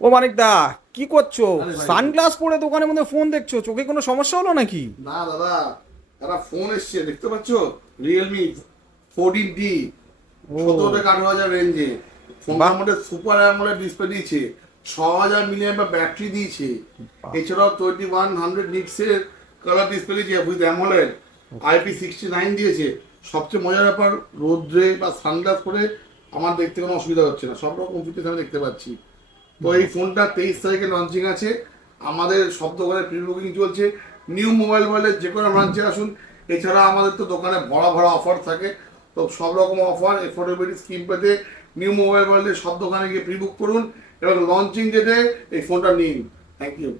ও মানিক দা, কি করছো? আরে ভাই, সানগ্লাস পরে দোকানের মধ্যে ফোন দেখছো, চোখে কোনো সমস্যা হলো নাকি? না দাদা, একটা ফোন এসছে দেখতে পাচ্ছ, রিয়েলমি 14D, ও, 17 থেকে 18 হাজার রেঞ্জে। বাহ। ফোনটার মধ্যে সুপার অ্যামোলেড ডিসপ্লে দিয়েছে, 6000 mAh ব্যাটারি দিয়েছে, বাহ। এছাড়াও 2100 নিটসের কালার ডিসপ্লে দিয়েছে উইথ অ্যামোলেড, IP69 দিয়েছে। সবচেয়ে মজার ব্যাপার, রোদ্রে বা সানগ্লাস পরে আমার দেখতে কোনো অসুবিধা হচ্ছে না, সব রকম ফিচার্স আমি দেখতে পাচ্ছি। তো এই ফোনটা 23 তারিখে লঞ্চিং আছে, আমাদের সব দোকানে প্রি বুকিং চলছে। নিউ মোবাইল ওয়ার্ল্ডের যে কোনো ব্রাঞ্চে আসুন। এছাড়া আমাদের তো দোকানে ভরা ভরা অফার থাকে, তো সব রকম অফার এফোর্ডেবিলিটি স্কিম পেতে নিউ মোবাইল ওয়ার্ল্ডের সব দোকানে গিয়ে প্রি বুক করুন এবং লঞ্চিং ডেটে এই ফোনটা নিন। Thank you.